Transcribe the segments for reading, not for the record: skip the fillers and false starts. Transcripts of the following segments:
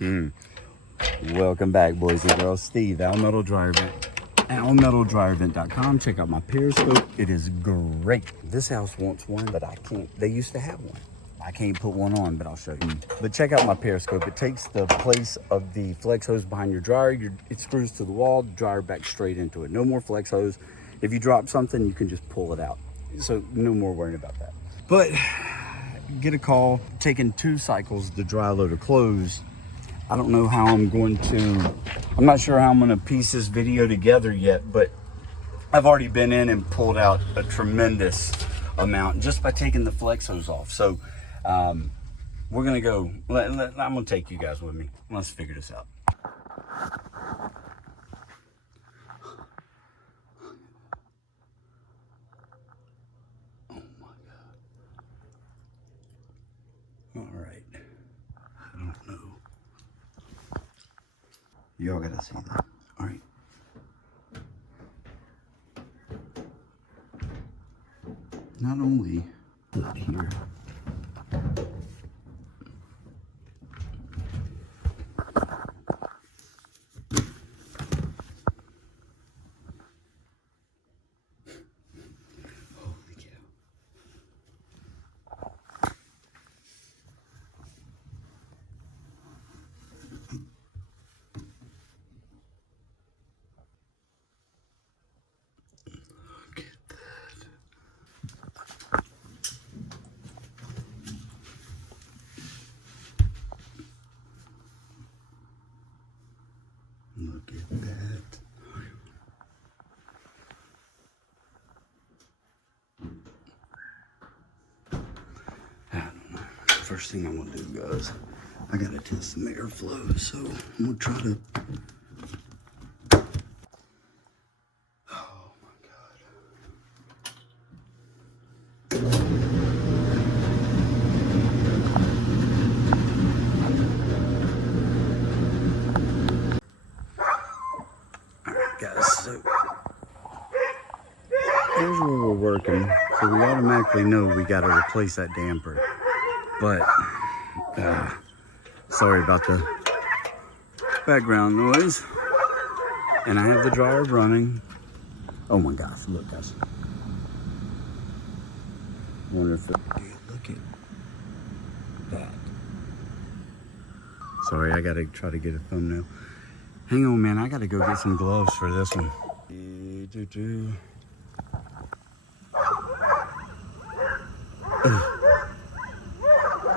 Welcome back, boys and girls. Steve, Al Metal Dryer Vent. AlMetalDryerVent.com. Check out my periscope. It is great. This house wants one, but I can't. They used to have one. I can't put one on, but I'll show you. But check out my periscope. It takes the place of the flex hose behind your dryer. It screws to the wall, the dryer back straight into it. No more flex hose. If you drop something, you can just pull it out. So no more worrying about that. But get a call. Taking 2 cycles to dry load of clothes. I don't know how I'm not sure how I'm going to piece this video together yet, but I've already been in and pulled out a tremendous amount just by taking the flex hose off. So we're going to go, I'm going to take you guys with me. Let's figure this out. Oh my God. All right. I don't know. Y'all gotta see that. All right. Not only look here. Holy cow. Look at that. I don't know. First thing I'm gonna do, guys, I gotta test some airflow, so I'm gonna try to. Oh my God. Guys, so here's where we're working. So we automatically know we got to replace that damper. But sorry about the background noise. And I have the dryer running. Oh my gosh, look guys. I wonder if it, dude, look at that. Sorry, I gotta try to get a thumbnail. Hang on, man. I gotta go get some gloves for this one.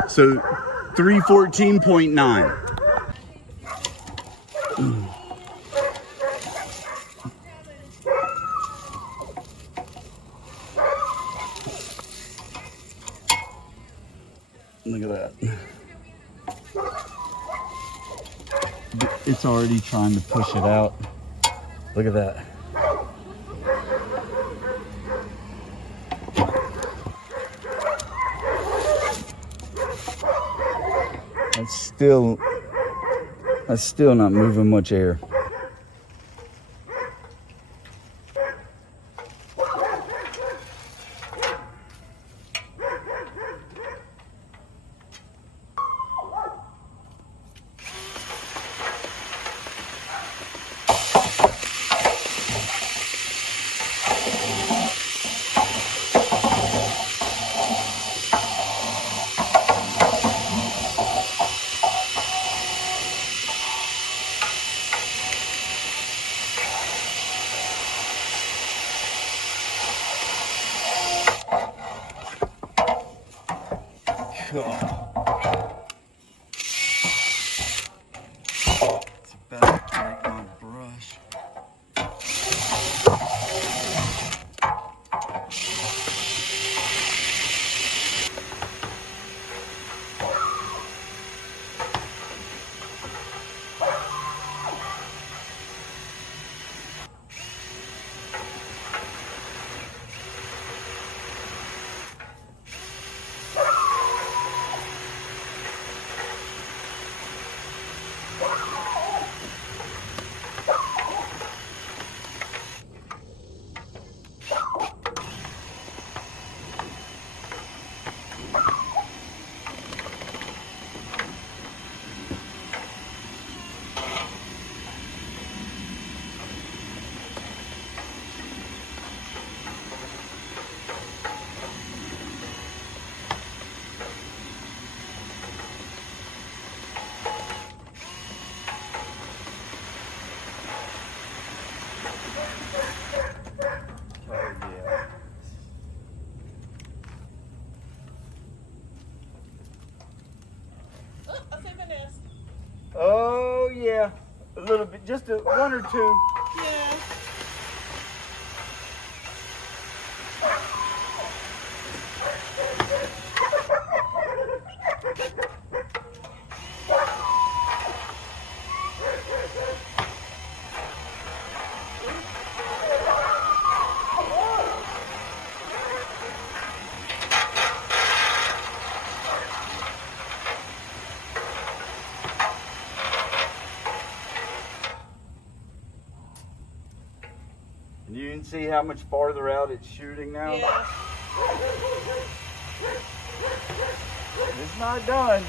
So 314.9. Look at that. It's already trying to push it out. Look at that. That's still not moving much air. It's about to break my brush. yeah, a little bit, just one or two. Yeah. And you can see how much farther out it's shooting now. Yeah. It's not done.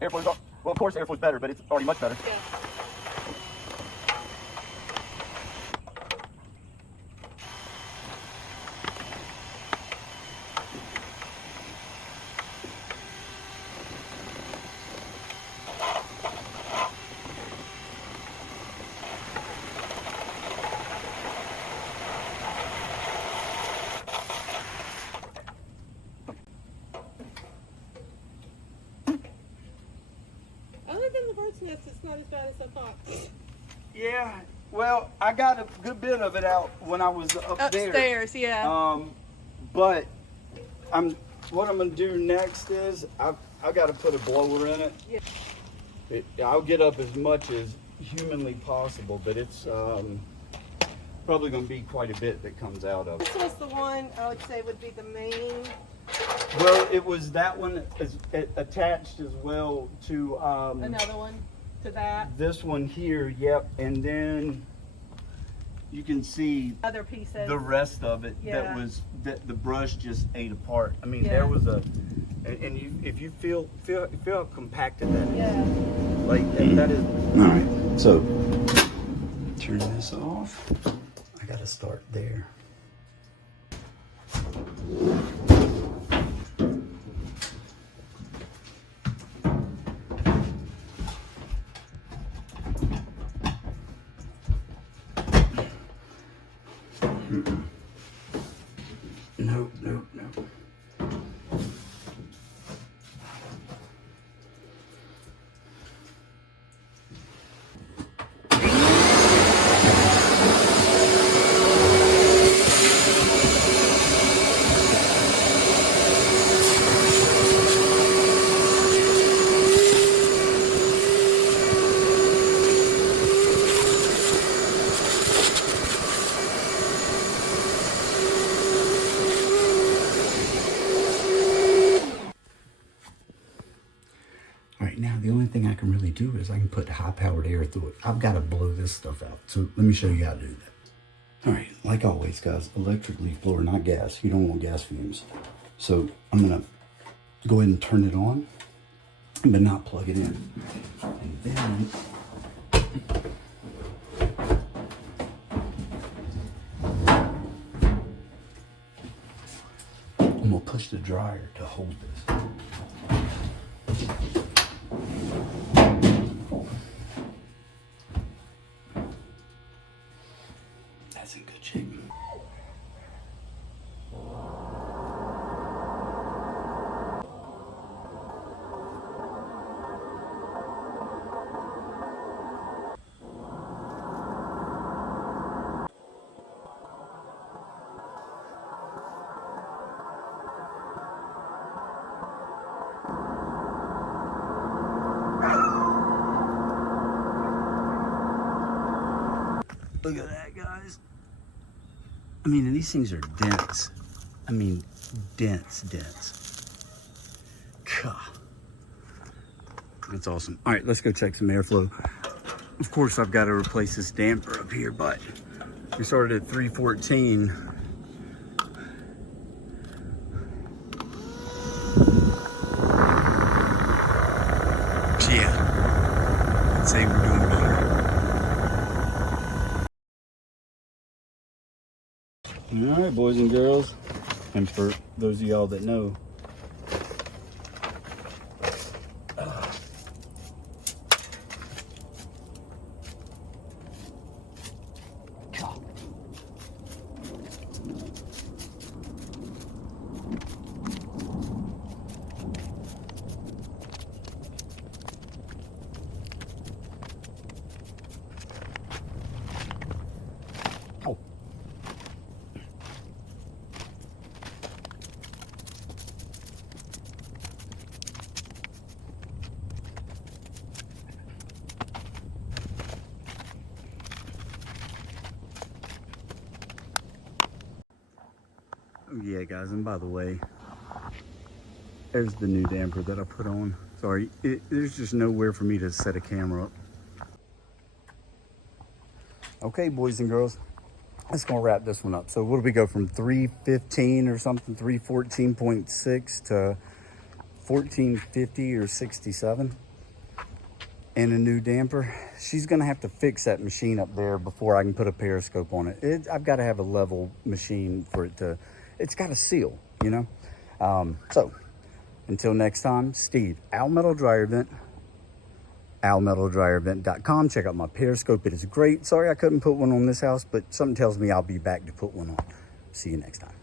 Airflow's well, of course airflow's better, but it's already much better. Yeah. Other than the bird's nest, it's not as bad as I thought. Yeah, well, I got a good bit of it out when I was up there. Upstairs, yeah. But what I'm gonna do next is I've got to put a blower in it. Yeah. I'll get up as much as humanly possible, but it's probably gonna be quite a bit that comes out of it. This was the one I would say would be the main. Well, it was that one is attached as well to Another one to that. this one here. Yep, and then you can see Other pieces. the rest of it Yeah. that the brush just ate apart. I mean, Yeah. there was and you, if you feel how compacted that is. Yeah. Like that is. All right, so turn this off. I gotta start there. Nope, nope, nope. All right, now the only thing I can really do is I can put high-powered air through it. I've got to blow this stuff out. So let me show you how to do that. All right, like always, guys, electric leaf blower, not gas. You don't want gas fumes. So I'm gonna go ahead and turn it on, but not plug it in. And then I'm gonna push the dryer to hold this. That's in good shape. Look at that, guys. I mean, and these things are dense. I mean, dense. God. That's awesome. All right, let's go check some airflow. Of course, I've got to replace this damper up here, but we started at 314. Yeah, I'd say we're doing better. All right, boys and girls, and for those of y'all that know, yeah, guys, and by the way, there's the new damper that I put on. Sorry, there's just nowhere for me to set a camera up. Okay, boys and girls, let's go wrap this one up. So what do we go from 315 or something, 314.6 to 1450 or 67? And a new damper. She's gonna have to fix that machine up there before I can put a periscope on it. I've got to have a level machine for it to, it's got a seal, you know? So until next time, Steve, Al Metal Dryer Vent, almetaldryervent.com. Check out my periscope, it is great. Sorry I couldn't put one on this house, but something tells me I'll be back to put one on. See you next time.